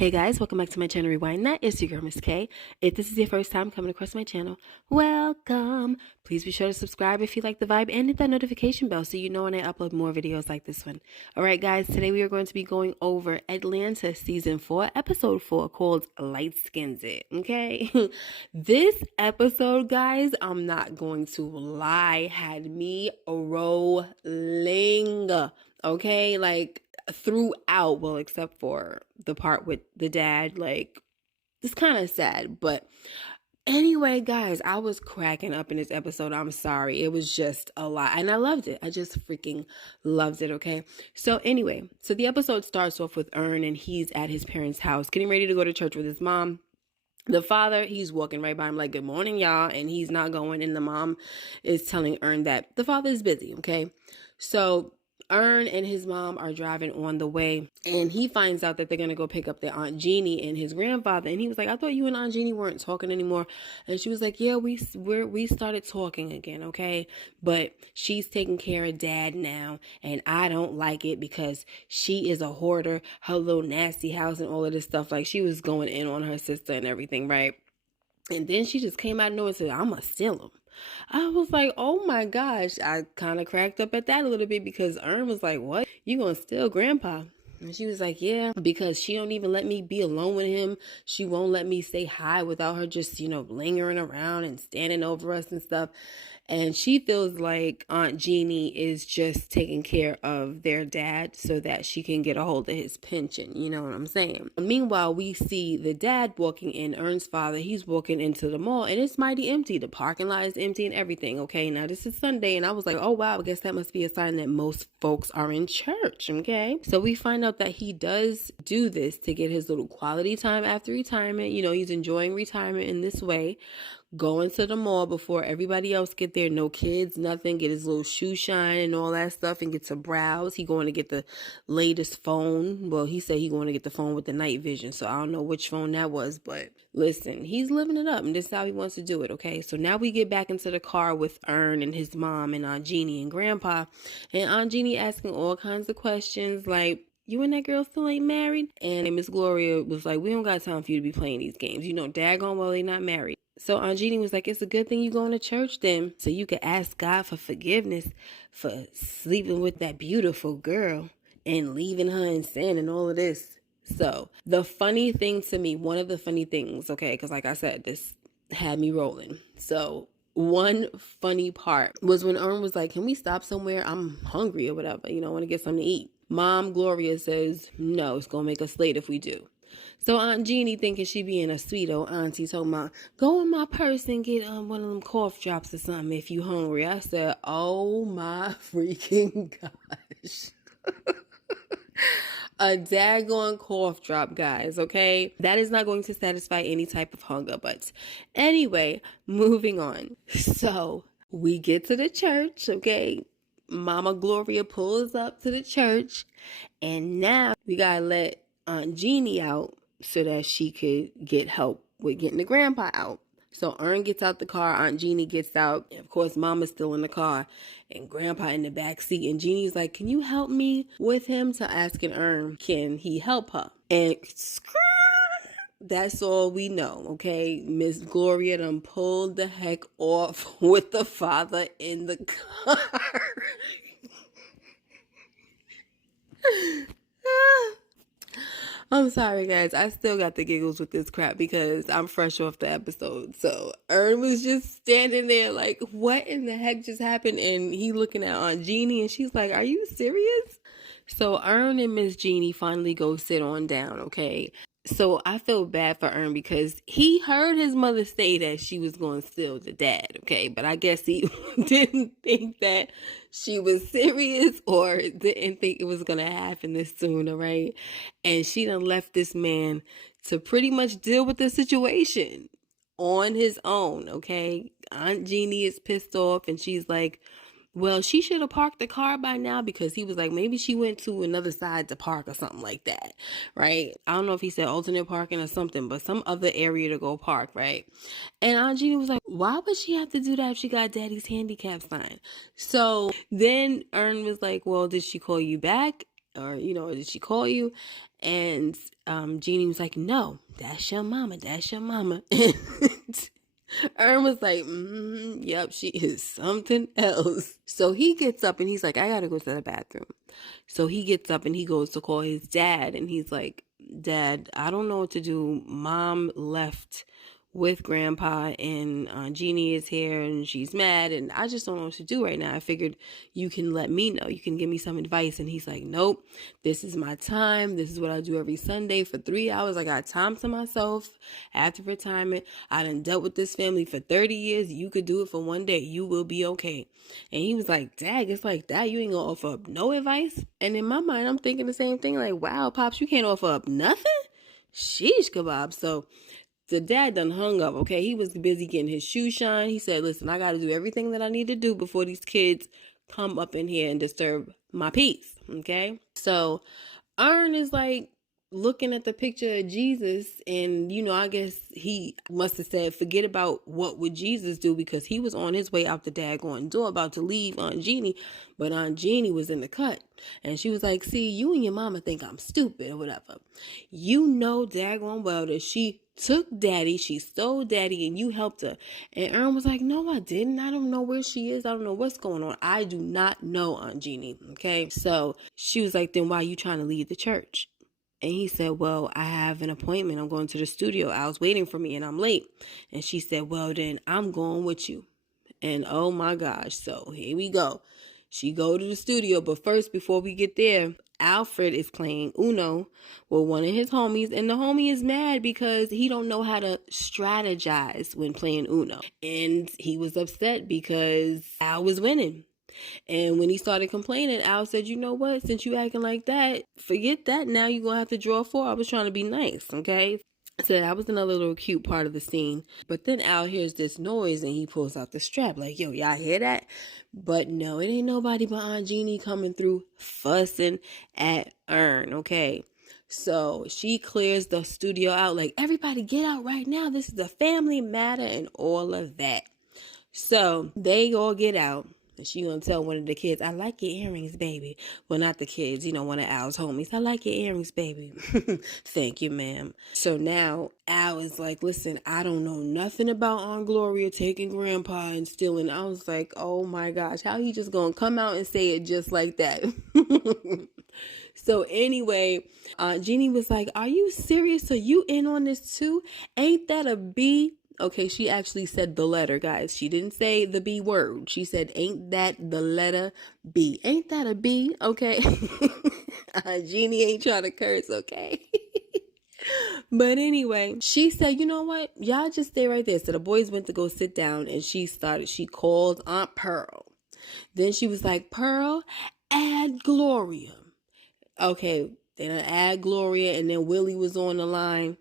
Hey guys, welcome back to my channel Rewind. That is your girl, Miss K. If this is your first time coming across my channel, welcome. Please be sure to subscribe if you like the vibe and hit that notification bell so you know when I upload more videos like this one. Alright guys, today we are going to be going over Atlanta Season 4, Episode 4 called Light Skins It, okay? This episode, guys, I'm not going to lie, had me rolling, okay? Like, throughout, well, except for the part with the dad, like, it's kind of sad, but anyway, guys, I was cracking up in this episode. I'm sorry, it was just a lot, and I loved it. I just freaking loved it. Okay, so anyway, so the episode starts off with Ern, and he's at his parents' house getting ready to go to church with his mom. The father, he's walking right by him like, good morning, y'all, and he's not going, and the mom is telling Ern that the father is busy. Okay, so Ern and his mom are driving on the way, and he finds out that they're going to go pick up their Aunt Jeanie and his grandfather. And he was like, I thought you and Aunt Jeanie weren't talking anymore. And she was like, yeah, we started talking again, okay? But she's taking care of dad now, and I don't like it because she is a hoarder, her little nasty house and all of this stuff. Like, she was going in on her sister and everything, right? And then she just came out of nowhere and said, I'm going to steal him. I was like, oh my gosh. I kind of cracked up at that a little bit because Ern was like, what? You gonna steal grandpa? And she was like, yeah, because she don't even let me be alone with him. She won't let me say hi without her just, lingering around and standing over us and stuff. And she feels like Aunt Jeanie is just taking care of their dad so that she can get a hold of his pension. You know what I'm saying? Meanwhile, we see the dad walking in, Ern's father. He's walking into the mall and it's mighty empty. The parking lot is empty and everything. Okay, now this is Sunday and I was like, oh wow, I guess that must be a sign that most folks are in church. Okay, so we find out that he does do this to get his little quality time after retirement. He's enjoying retirement in this way. Going to the mall before everybody else get there, no kids, nothing, get his little shoe shine and all that stuff and get to browse. He going to get the latest phone. Well, he said he going to get the phone with the night vision, so I don't know which phone that was, but listen, he's living it up and this is how he wants to do it, okay? So now we get back into the car with Ern and his mom and Aunt Jeanie and Grandpa, and Aunt Jeanie asking all kinds of questions like, you and that girl still ain't married? And Miss Gloria was like, we don't got time for you to be playing these games. Daggone well they not married. So Aunt Jeanie was like, it's a good thing you going to church then, so you can ask God for forgiveness for sleeping with that beautiful girl and leaving her in sin and all of this. So the funny thing to me, one of the funny things, okay, because like I said, this had me rolling. So one funny part was when Ern was like, can we stop somewhere? I'm hungry or whatever, I want to get something to eat. Mom Gloria says, no, it's going to make us late if we do. So Aunt Jeanie, thinking she being a sweet old auntie, talking about, go in my purse and get one of them cough drops or something if you hungry. I said, oh my freaking gosh. A daggone cough drop, guys, okay? That is not going to satisfy any type of hunger. But anyway, moving on. So we get to the church, okay? Mama Gloria pulls up to the church, and now we gotta let Aunt Jeanie out so that she could get help with getting the grandpa out. So Ern gets out the car, Aunt Jeanie gets out, and of course Mama's still in the car and Grandpa in the back seat, and Jeanie's like, can you help me with him? To asking Ern, can he help her? And that's all we know, okay? Miss Gloria done pulled the heck off with the father in the car. I'm sorry, guys. I still got the giggles with this crap because I'm fresh off the episode. So Ern was just standing there like, what in the heck just happened? And he looking at Aunt Jeanie and she's like, are you serious? So Ern and Miss Jeanie finally go sit on down, okay? So I feel bad for Ern because he heard his mother say that she was going to steal the dad, okay? But I guess he didn't think that she was serious or didn't think it was going to happen this soon, all right? And she done left this man to pretty much deal with the situation on his own, okay? Aunt Jeanie is pissed off and she's like, well, she should have parked the car by now, because he was like, maybe she went to another side to park or something like that, right? I don't know if he said alternate parking or something, but some other area to go park, right? And Aunt Jeanie was like, why would she have to do that if she got daddy's handicap sign? So then Ern was like, well, did she call you back? Or, did she call you? And Jeanie was like, no, that's your mama. That's your mama. And Ern was like, yep, she is something else. So he gets up and he's like, I gotta go to the bathroom. So he gets up and he goes to call his dad. And he's like, Dad, I don't know what to do. Mom left with Grandpa, and Jeanie is here and she's mad, and I just don't know what to do right now. I figured you can let me know. You can give me some advice. And he's like, nope, this is my time. This is what I do every Sunday for 3 hours. I got time to myself after retirement. I done dealt with this family for 30 years. You could do it for one day. You will be okay. And he was like, Dag, it's like that. You ain't gonna offer up no advice? And in my mind, I'm thinking the same thing. Like, wow, Pops, you can't offer up nothing? Sheesh kebab. So the dad done hung up, okay? He was busy getting his shoe shine. He said, listen, I got to do everything that I need to do before these kids come up in here and disturb my peace, okay? So Ern is like looking at the picture of Jesus, and I guess he must have said, forget about what would Jesus do, because he was on his way out the daggone door about to leave Aunt Jeanie, but Aunt Jeanie was in the cut, and she was like, see, you and your mama think I'm stupid or whatever. You know daggone well that she took daddy, she stole daddy, and you helped her. And Ern was like, no, I didn't. I don't know where she is. I don't know what's going on. I do not know Aunt Jeanie, okay? So she was like, then why are you trying to leave the church? And he said, well, I have an appointment. I'm going to the studio. Al's waiting for me and I'm late. And she said, well, then I'm going with you. And oh my gosh. So here we go. She go to the studio. But first, before we get there, Alfred is playing Uno with one of his homies. And the homie is mad because he don't know how to strategize when playing Uno. And he was upset because Al was winning. And when he started complaining, Al said, you know what? Since you acting like that, forget that. Now you're going to have to draw 4. I was trying to be nice, okay? So that was another little cute part of the scene. But then Al hears this noise and he pulls out the strap. Like, yo, y'all hear that? But no, it ain't nobody but Aunt Jeanie coming through fussing at Ern, okay? So she clears the studio out like, everybody get out right now. This is a family matter and all of that. So they all get out. And she gonna tell one of the kids, I like your earrings, baby. Well, not the kids, one of Al's homies. I like your earrings, baby. Thank you, ma'am. So now Al is like, listen, I don't know nothing about Aunt Gloria taking Grandpa and stealing. I was like, oh my gosh, how he just gonna come out and say it just like that? So anyway, Jeanie was like, are you serious? Are you in on this too? Ain't that a B? Okay, she actually said the letter, guys. She didn't say the B word. She said, ain't that the letter B? Ain't that a B? Okay. Jeanie ain't trying to curse, okay? But anyway, she said, you know what? Y'all just stay right there. So the boys went to go sit down and she called Aunt Pearl. Then she was like, Pearl, add Gloria. Okay, then I add Gloria, and then Willie was on the line.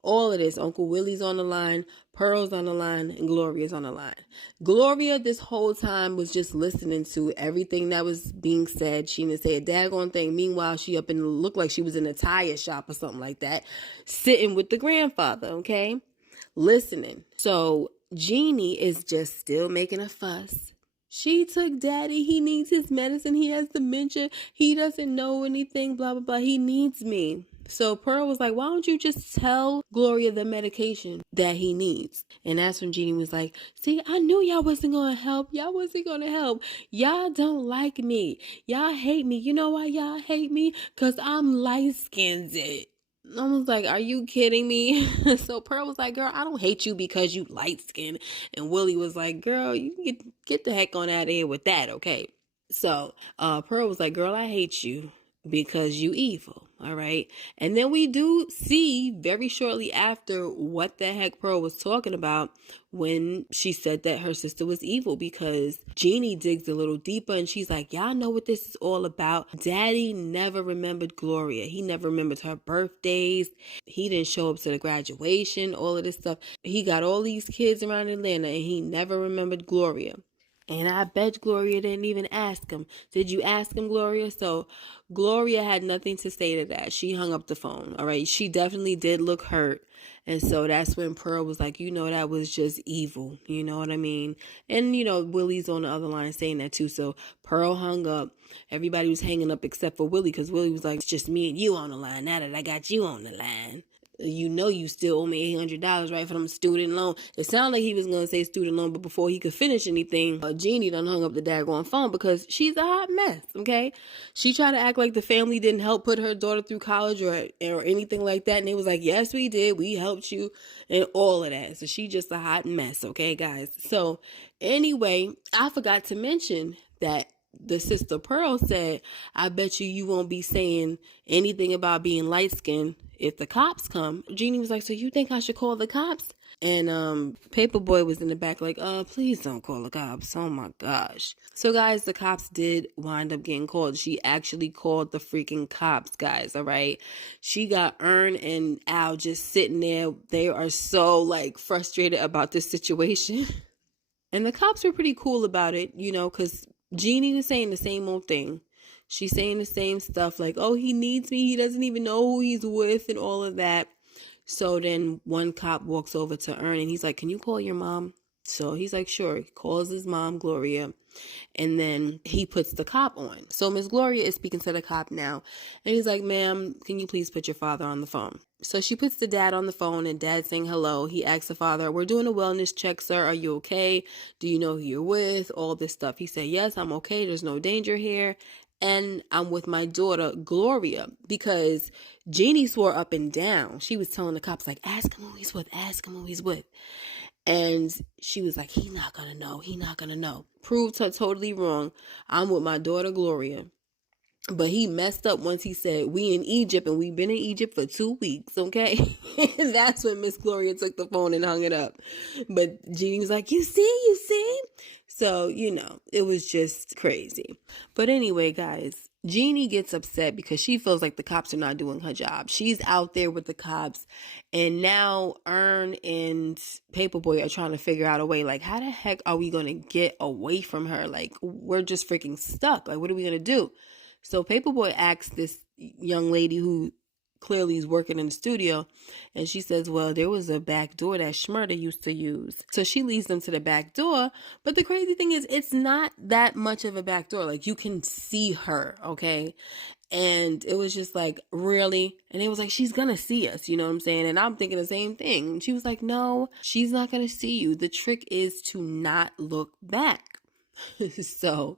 All of this, Uncle Willie's on the line, Pearl's on the line, and Gloria's on the line. Gloria this whole time was just listening to everything that was being said. She didn't say a daggone thing. Meanwhile, she up and looked like she was in a tire shop or something like that, sitting with the grandfather, okay? Listening. So Jeanie is just still making a fuss. She took daddy. He needs his medicine. He has dementia. He doesn't know anything, blah, blah, blah. He needs me. So Pearl was like, why don't you just tell Gloria the medication that he needs? And that's when Jeanie was like, see, I knew y'all wasn't going to help. Y'all wasn't going to help. Y'all don't like me. Y'all hate me. You know why y'all hate me? Because I'm light-skinned. I was like, are you kidding me? So Pearl was like, girl, I don't hate you because you light-skinned. And Willie was like, girl, you can get the heck on out of here with that, okay? So Pearl was like, girl, I hate you because you evil, all right? And then we do see very shortly after what the heck Pearl was talking about when she said that her sister was evil, because Jeanie digs a little deeper and she's like, y'all know what this is all about. Daddy never remembered Gloria. He never remembered her birthdays. He didn't show up to the graduation, all of this stuff. He got all these kids around Atlanta and he never remembered Gloria. And I bet Gloria didn't even ask him. Did you ask him, Gloria? So Gloria had nothing to say to that. She hung up the phone. All right. She definitely did look hurt. And so that's when Pearl was like, that was just evil. You know what I mean? And, Willie's on the other line saying that too. So Pearl hung up. Everybody was hanging up except for Willie, because Willie was like, it's just me and you on the line now that I got you on the line. You still owe me $800, right, for them student loan. It sounded like he was going to say student loan, but before he could finish anything, Jeanie done hung up the daggone phone because she's a hot mess, okay? She tried to act like the family didn't help put her daughter through college or anything like that, and they was like, yes, we did. We helped you and all of that. So she just a hot mess, okay, guys? So anyway, I forgot to mention that the sister Pearl said, I bet you won't be saying anything about being light-skinned if the cops come. Jeanie was like, so you think I should call the cops? And Paperboy was in the back like, please don't call the cops. Oh my gosh. So guys, the cops did wind up getting called. She actually called the freaking cops, guys, all right? She got Ern and Al just sitting there. They are so frustrated about this situation. And the cops were pretty cool about it, because Jeanie was saying the same old thing. She's saying the same stuff like, oh, he needs me. He doesn't even know who he's with and all of that. So then one cop walks over to Ern and he's like, can you call your mom? So he's like, sure. He calls his mom, Gloria. And then he puts the cop on. So Miss Gloria is speaking to the cop now. And he's like, ma'am, can you please put your father on the phone? So she puts the dad on the phone and dad's saying hello. He asks the father, we're doing a wellness check, sir. Are you okay? Do you know who you're with? All this stuff. He said, yes, I'm okay. There's no danger here. And I'm with my daughter, Gloria, because Jeanie swore up and down. She was telling the cops, ask him who he's with. Ask him who he's with. And she was like, he's not going to know. He's not going to know. Proved her totally wrong. I'm with my daughter, Gloria. But he messed up once he said, we in Egypt, and we've been in Egypt for 2 weeks, okay? That's when Miss Gloria took the phone and hung it up. But Jeanie was like, you see? So, it was just crazy. But anyway, guys, Jeanie gets upset because she feels like the cops are not doing her job. She's out there with the cops, and now Ern and Paperboy are trying to figure out a way, how the heck are we going to get away from her? We're just freaking stuck. What are we going to do? So Paperboy asks this young lady who clearly is working in the studio, and she says, well, there was a back door that Schmurda used to use. So she leads them to the back door, but the crazy thing is it's not that much of a back door. You can see her, okay? And it was just really? And it was like, she's gonna see us, you know what I'm saying? And I'm thinking the same thing. And she was like, no, she's not gonna see you. The trick is to not look back. So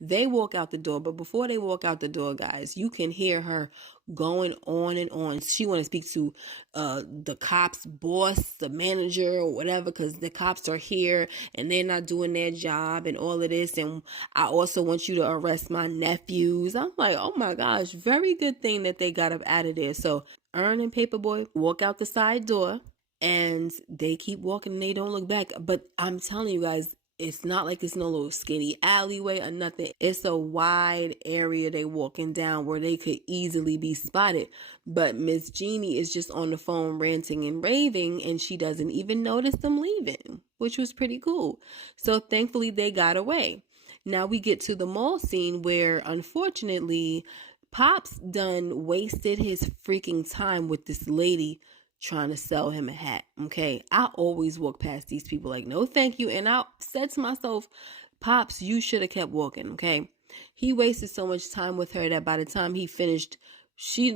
they walk out the door, but before they walk out the door, guys, you can hear her going on and on. She want to speak to the cops' boss, the manager, or whatever, because the cops are here and they're not doing their job and all of this. And I also want you to arrest my nephews. I'm like, oh my gosh, very good thing that they got up out of there. So Ern and Paperboy walk out the side door and they keep walking and they don't look back. But I'm telling you guys, it's not like it's no little skinny alleyway or nothing. It's a wide area they walking down where they could easily be spotted. But Miss Jeanie is just on the phone ranting and raving, and she doesn't even notice them leaving, which was pretty cool. So thankfully they got away. Now we get to the mall scene where, unfortunately, Pops done wasted his freaking time with this lady trying to sell him a hat. Okay, I always walk past these people like, no thank you. And I said to myself, Pops, you should have kept walking. Okay, he wasted so much time with her that by the time he finished, she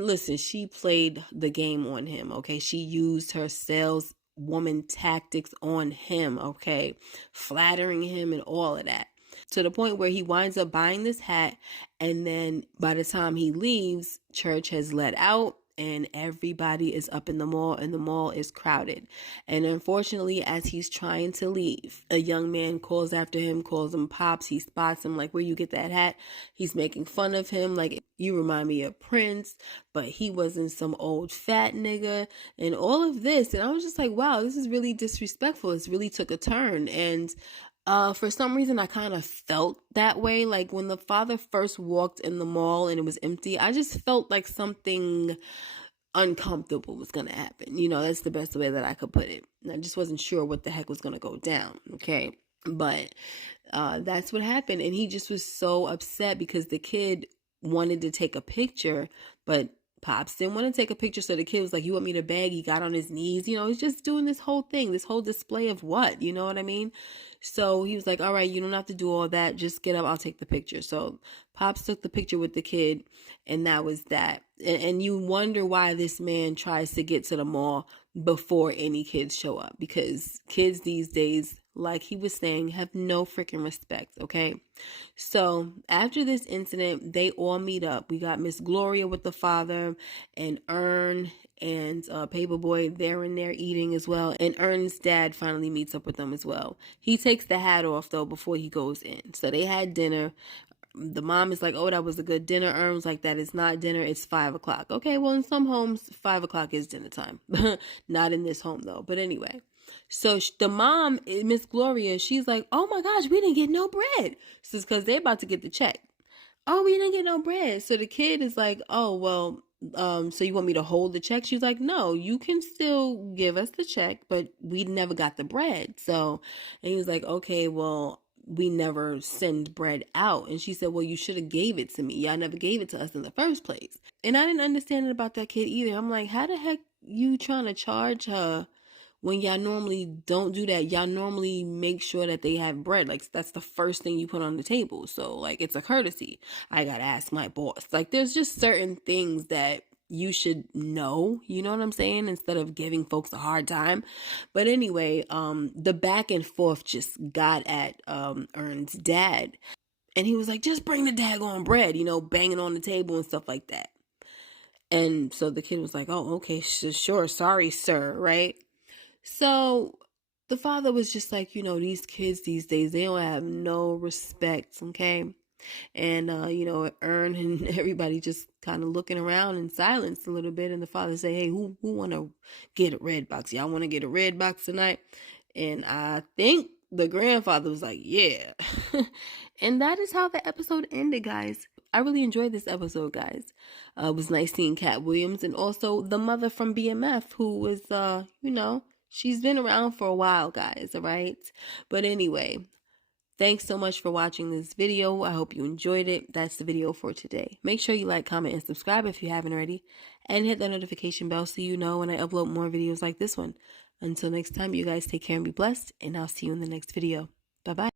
played the game on him. Okay, she used her saleswoman tactics on him. Okay, flattering him and all of that, to the point where he winds up buying this hat. And then by the time he leaves, church has let out and everybody is up in the mall and the mall is crowded. And unfortunately, as he's trying to leave, a young man calls after him, calls him Pops. He spots him like, where you get that hat? He's making fun of him like, you remind me of Prince, but he wasn't some old fat nigga and all of this. And I was just like, wow, this is really disrespectful. It's really took a turn. And for some reason, I kind of felt that way. Like when the father first walked in the mall and it was empty, I just felt like something uncomfortable was going to happen. That's the best way that I could put it. And I just wasn't sure what the heck was going to go down. Okay. But that's what happened. And he just was so upset because the kid wanted to take a picture, but Pops didn't want to take a picture. So the kid was like, "You want me to beg?" He got on his knees. He's just doing this whole thing, this whole display of what? You know what I mean? So he was like, "All right, you don't have to do all that. Just get up. I'll take the picture." So Pops took the picture with the kid, and that was that. And you wonder why this man tries to get to the mall before any kids show up, because kids these days, like he was saying, have no freaking respect, okay? So after this incident, they all meet up. We got Miss Gloria with the father, and Ern and Paperboy, they're in there eating as well. And Ern's dad finally meets up with them as well. He takes the hat off though before he goes in. So they had dinner. The mom is like, "Oh, that was a good dinner." Ern's like, "That is not dinner. It's 5 o'clock." Okay, well, in some homes, 5 o'clock is dinner time. Not in this home though. But anyway, so the mom, Miss Gloria, she's like, "Oh my gosh, we didn't get no bread." So it's because they're about to get the check. "Oh, we didn't get no bread." So the kid is like, "Oh, well, so you want me to hold the check?" She's like, "No, you can still give us the check, but we never got the bread." So, and he was like, "Okay, well, we never send bread out." And she said, "Well, you should have gave it to me. Y'all never gave it to us in the first place." And I didn't understand it about that kid either. I'm like, how the heck you trying to charge her when y'all normally don't do that? Y'all normally make sure that they have bread. Like, that's the first thing you put on the table. So, like, it's a courtesy. I gotta ask my boss. Like, there's just certain things that you should know, you know what I'm saying, instead of giving folks a hard time. But anyway, the back and forth just got at Ern's dad. And he was like, "Just bring the daggone bread," banging on the table and stuff like that. And so the kid was like, "Oh, okay, sure, sorry, sir," right? So the father was just like, these kids these days, they don't have no respect, okay? And Ern and everybody just kind of looking around in silence a little bit. And the father say, "Hey, who want to get a red box? Y'all want to get a red box tonight?" And I think the grandfather was like, "Yeah." And that is how the episode ended, guys. I really enjoyed this episode, guys. It was nice seeing Cat Williams and also the mother from BMF, who was, she's been around for a while, guys, all right? But anyway, thanks so much for watching this video. I hope you enjoyed it. That's the video for today. Make sure you like, comment, and subscribe if you haven't already. And hit that notification bell so you know when I upload more videos like this one. Until next time, you guys take care and be blessed. And I'll see you in the next video. Bye-bye.